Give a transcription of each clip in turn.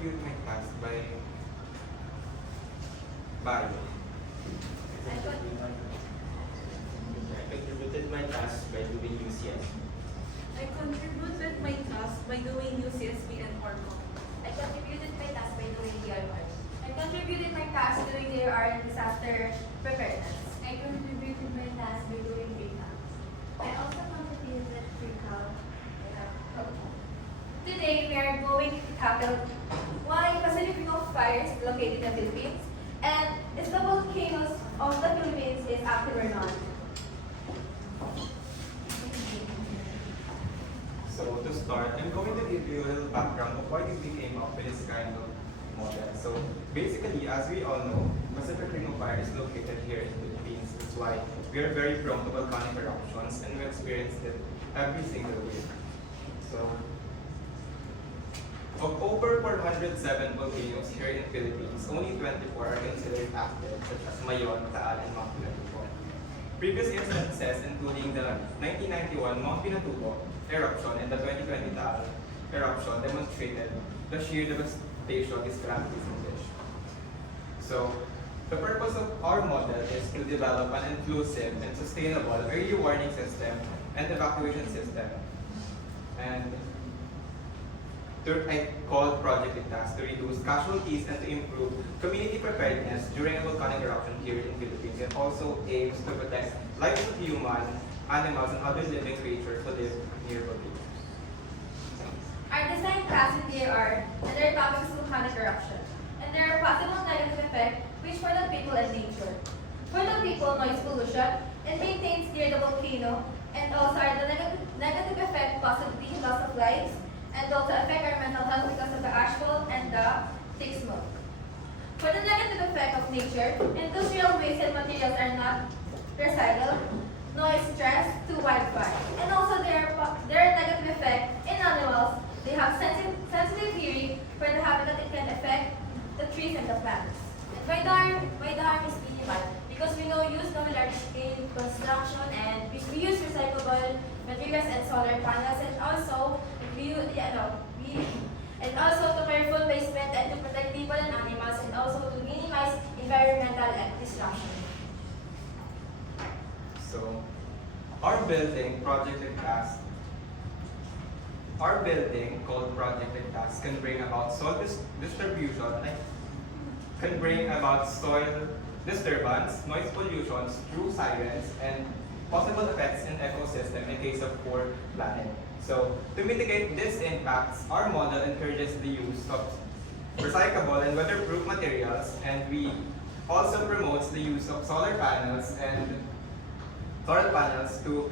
contribute my task by I contributed my task by doing UCS. I contributed my task by doing UCSB and ORCO. I contributed my task by doing DIY. I contributed my task doing DIR and disaster preparedness. I contributed my task by doing recount. I also contributed recount. Today, we are going to tackle why Pacific Ring of Fire is located in the Philippines and if the volcanoes of the Philippines is active or not. So to start, I'm going to give you a little background of why we came up with this kind of model. So basically, as we all know, Pacific Ring of Fire is located here in the Philippines. That's why we are very prone to volcanic eruptions and we experience it every single year. So of over 407 volcanoes here in the Philippines, only 24 are considered active, such as Mayon, Taal, and Mount Pinatubo. Previous instances, including the 1991 Mount Pinatubo eruption and the 2020 Taal eruption, demonstrated the sheer devastation this calamity unleashed. So, the purpose of our model is to develop an inclusive and sustainable early warning system and evacuation system. And I called Project Itas to reduce casualties and to improve community preparedness during a volcanic eruption here in the Philippines. It also aims to protect lives of human, animals, and other living creatures who live near volcanoes. Our design tasks in DIR and their topics volcanic eruption and their possible negative effect which for the people and nature. For the people, noise pollution, it maintains near the volcano and also are the negative effect possibly loss of lives and also affect our mental health because of the ashfall and the thick smoke. For the negative effect of nature, industrial waste and materials are not recycled, noise stress to wildfire. And also their negative effect in animals, they have sensitive hearing for the habitat it can affect the trees and the plants. And why the harm is minimal? Because we know use no large scale construction and we use recyclable materials and solar panels and also and also to careful placement and to protect people and animals and also to minimize environmental disruption. So, our building, Project Itas, our building called Project Itas can bring about soil distribution, can bring about soil disturbance, noise pollution through sirens, and possible effects in ecosystem in case of poor planning. So, to mitigate these impacts, our model encourages the use of recyclable and weatherproof materials, and we also promotes the use of solar panels to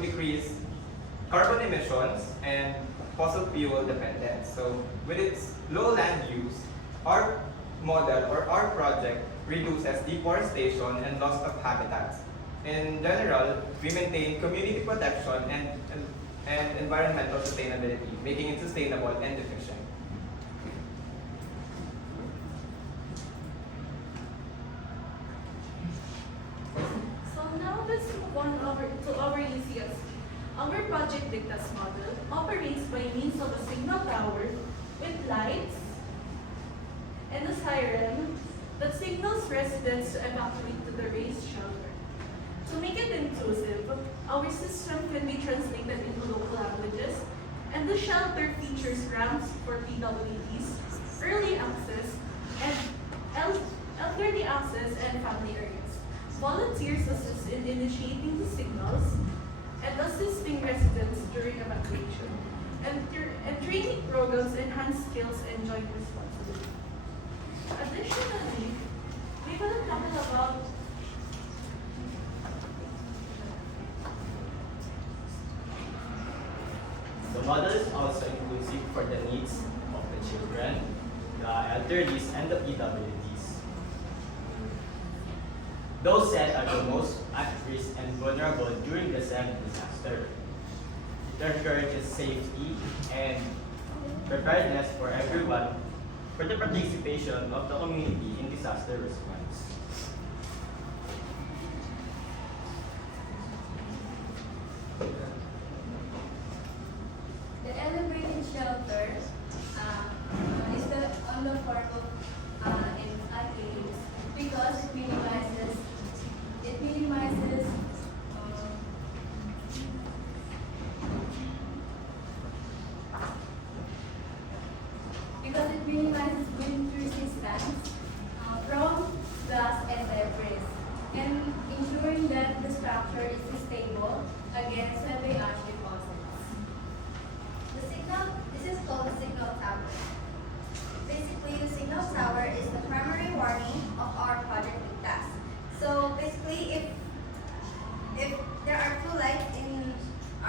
decrease carbon emissions and fossil fuel dependence. So, with its low land use, our model or our project reduces deforestation and loss of habitats. In general, we maintain community protection and environmental sustainability, making it sustainable and efficient. So now let's move on to our UCS. Our Project Dictas model operates by means of a signal tower with lights and a siren that signals residents to evacuate to the raised shelter. To make it inclusive, our system can be translated into local languages, and the shelter features ramps for PWDs, early access, and elderly access and family areas. Volunteers assist in initiating the signals and assisting residents during evacuation, and training programs enhance skills and joint responsibility. Additionally, we will talk about The model is also inclusive for the needs of the children, the elderlies, and the PWDs. Those set are the most at risk and vulnerable during the SEM disaster. It encourages safety and preparedness for everyone for the participation of the community in disaster response. The elevated shelters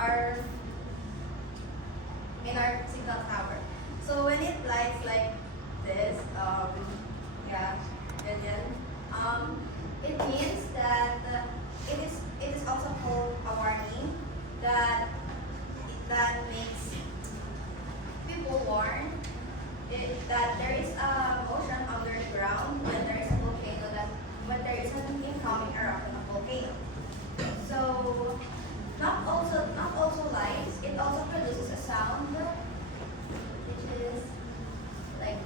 our signal tower. So when it lights like this, yeah, ganyan, it means that it is also called a warning that makes people warn that there is a motion under the ground when there is a volcano, that when there is an incoming eruption of volcano. So not also lights, it also produces a sound which is like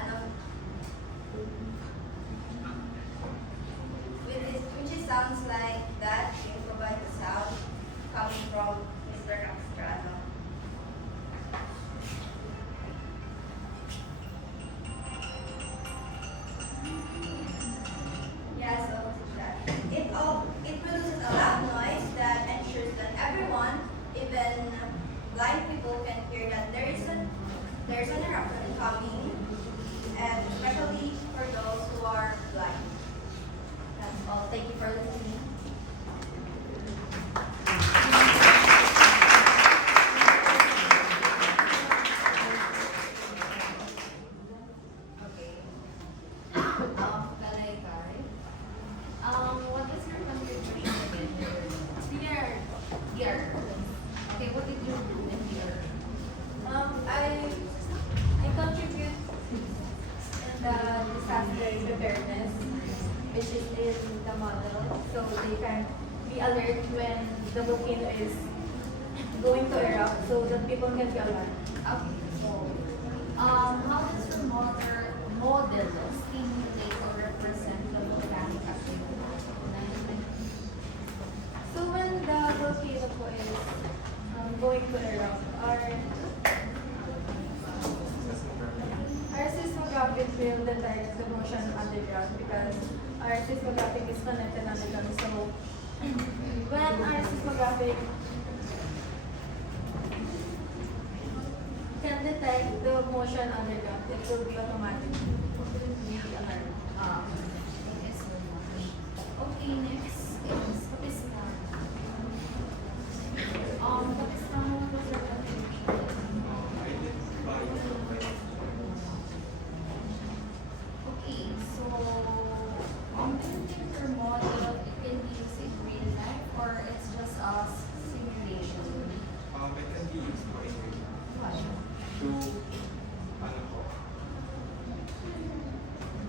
ano, which is sounds like that. It provides the sound coming from Mr. Castrano. Yeah, so that it produces a loud noise that ensures that everyone, even blind people, can hear that there's an eruption coming, and especially for those who are blind. That's all. Thank you for listening. Okay. Galaykay. What is your contribution again? Here, DR. Okay, what did you do in DR? I contribute in the disaster preparedness, which is in the model, so they can be alert when the volcano is going to erupt, so that people can be alarmed. Okay, so how does your model stimulate or represent the volcanic activity? So when the volcano po is going to erupt, our seismographic will detect the motion underground because our seismographic is connected underground. So when our seismographic can detect the motion underground, it will be automatic. Alarm. Thank you so much. Okay, next is Pakistan. Pakistan, what was your contribution? I did buy Okay, so do you think your model it can be used in real life or it's just a simulation? it can be used for English Why? to ano po,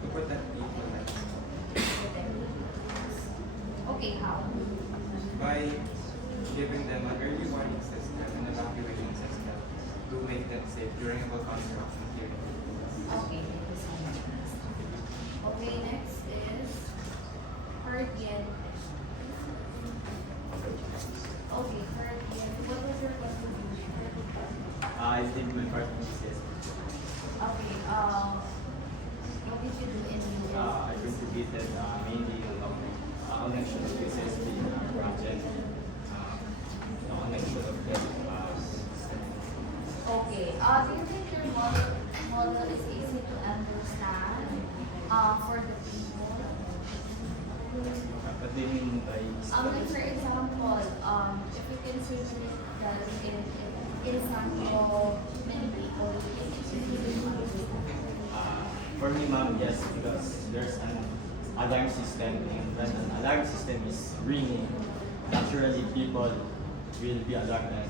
to protect people like Okay, how? by giving them an early warning system and evacuation system to make them safe during a volcanic eruption here in the Philippines. Okay, thank you so much. Okay, next is Herdian. Okay, Herdian, what was your contribution? I did my part in this. Okay, what did you do in this? I contributed mainly on the connection of SSB project, the connection of the Okay, do you think your model is easy to understand for the people? what do you mean by Like for example, if you can simulate that in sample many people, it's easy to understand. For me, ma'am, yes, because there's an alarm system, and when an alarm system is ringing, naturally people will be alarmed and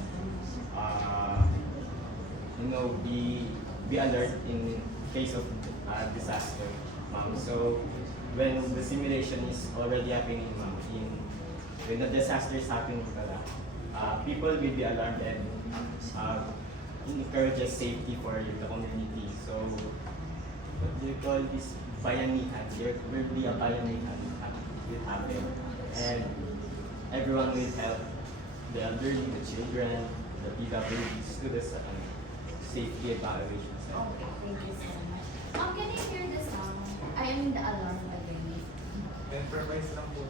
be alert in case of disaster, ma'am. So when the simulation is already happening, ma'am, when the disaster is happening, people will be alarmed and encourages safety for the community. So what do you call this? Bayanihan. There will be a bayanihan will happen, and everyone will help the elderly, the children, the PWDs to the safety evaluation center. Okay, thank you so much. Can you hear the sound? I mean the alarm by the way. Improvise lang po.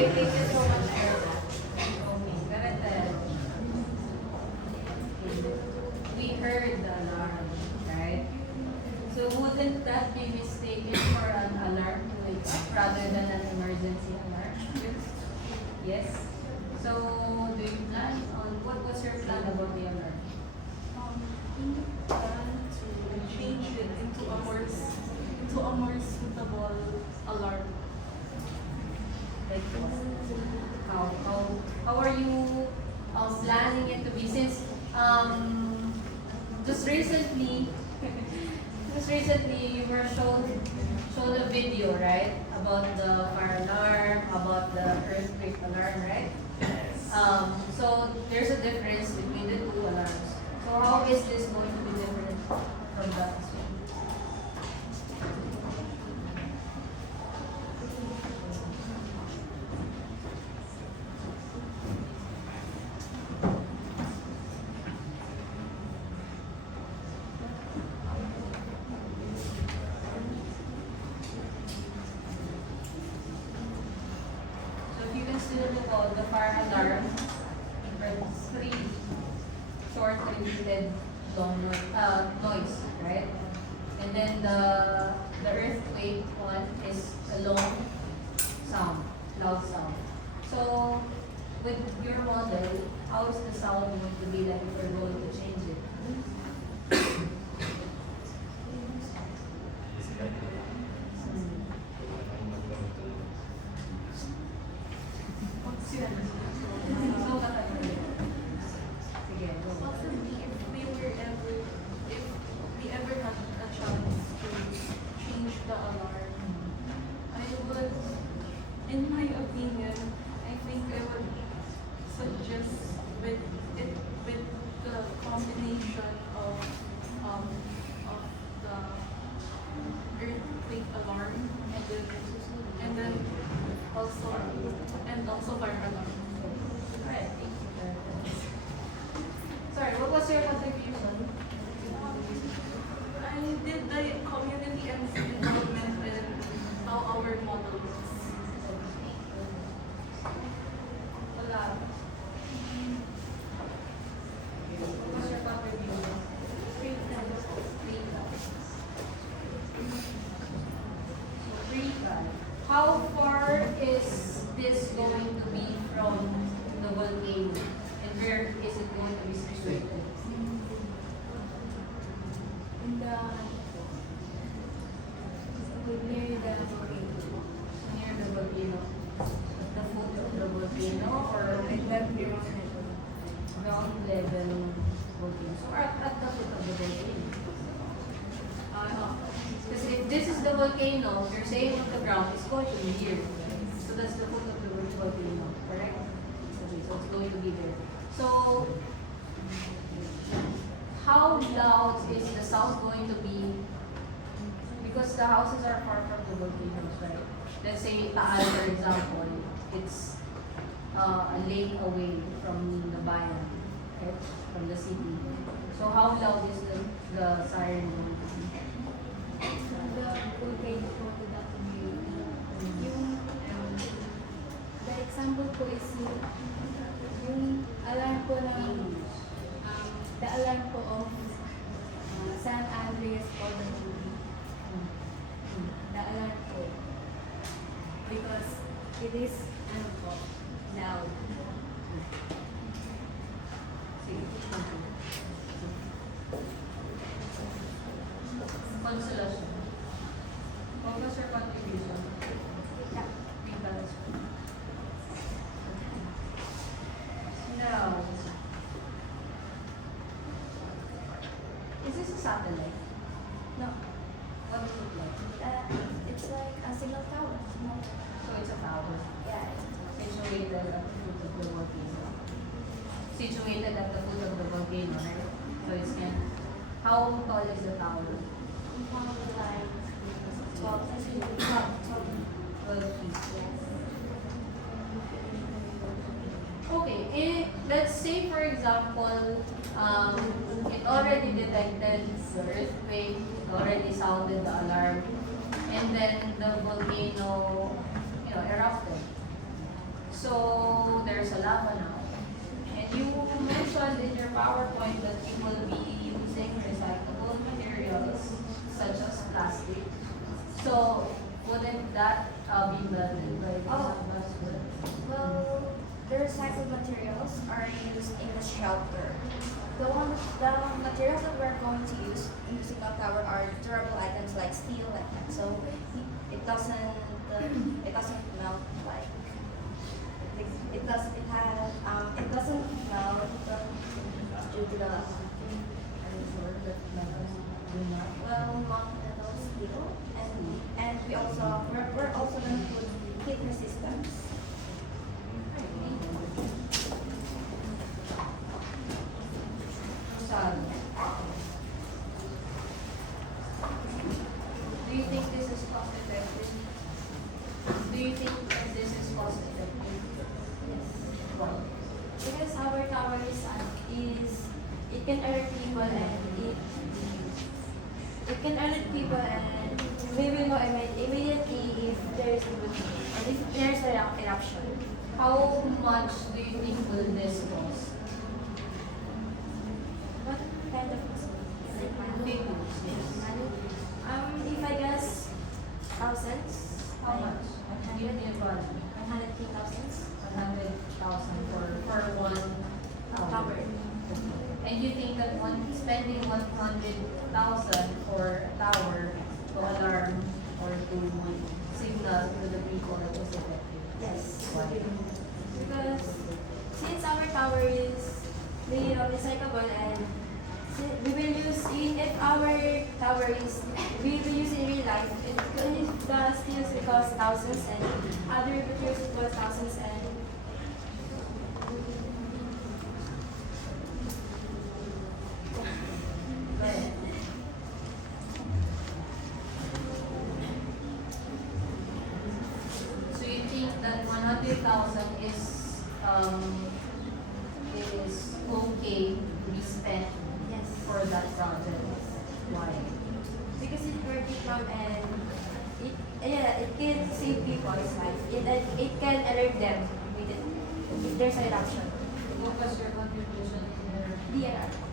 Okay, thank you so much, Erna. Okay, Karatel. We heard the alarm, right? So wouldn't that be mistaken for an alarm to wake up rather than an emergency alarm? Yes. So do you plan on what's your plan about the alarm? We plan to change it into a more suitable alarm. Like how are you planning it to be since just recently you were shown a video, right, about the fire alarm, about the earthquake alarm, right? So there's a difference between the two alarms. So how is this going to be different from that? So if you can still recall, the fire alarm has three short repeated noise, right? And then the earthquake one is a long sound, loud sound. So with your model, how is the sound going to be like if we're going to change it? What's your So sige, go. Possibly, if we ever had a chance to change the alarm, I would, in my opinion, I think I would suggest with the combination of the earthquake alarm and then also fire alarm. Alright, thank you. Sorry, what was your contribution? I did the community and involvement in how our model works. Wala. What was your contribution? Free time. Free time. How far is this going to be from the volcano? And where is it going to be situated? In the near the Near the volcano. The foot of the volcano or ground level volcano? So at the foot of the volcano. Because if this is the volcano, you're saying on the ground, it's going to be here. So that's the foot of the volcano, correct? Okay, so it's going to be there. So, how loud is the sound going to be? Because the houses are far from the volcanoes, right? Let's say Taal, for example, it's a lake away from the bayan, right? From the city. So how loud is the siren going to be? the volcano to the community. The example po is yung alarm po ng the alarm po of San Andreas po the movie. The alarm po. Because it is ano po, loud. Sige. Consolation. What was your contribution? Because now, is this a satellite? No. What does it look like? It's like a single tower. No. So it's a tower. Yeah. Situated at the foot of the volcano. Situated at the foot of the volcano, right? So it's how tall is the tower? Probably like 12 feet. 12 feet. Okay, let's say for example, it already detected the earthquake, it already sounded the alarm, and then the volcano, erupted. that being blended by the Oh. buzzword? Well, the recycled materials are used in the shelter. The materials that we're going to use in the signal tower are durable items like steel, like that. So it doesn't melt like it doesn't melt due to the non-metal steel, and we're also gonna put heat resistance. Saan? Do you think this is cost effective? Do you think that this is cost effective? Yes. Why? Because our tower is it can alert people and it can alert people and we will know immediately if there is an eruption. How much do you think will this cost? What kind of Figures, yes. if I guess thousands. How much? Give me a budget. 100,000 100,000 for one tower. tower. And you think that spending 100,000 for a tower to alarm or to signal to the people that was effective? Yes. Why? Because since our tower is made of recyclable and we will use if our tower is we will use in real life, the steels will cost thousands and other materials will cost thousands and So you think that 100,000 is okay to be spent yes. for that project? Why? Because it's working from and it can save people's life. It can alert them with it if there's an eruption. What was your contribution in your DNR.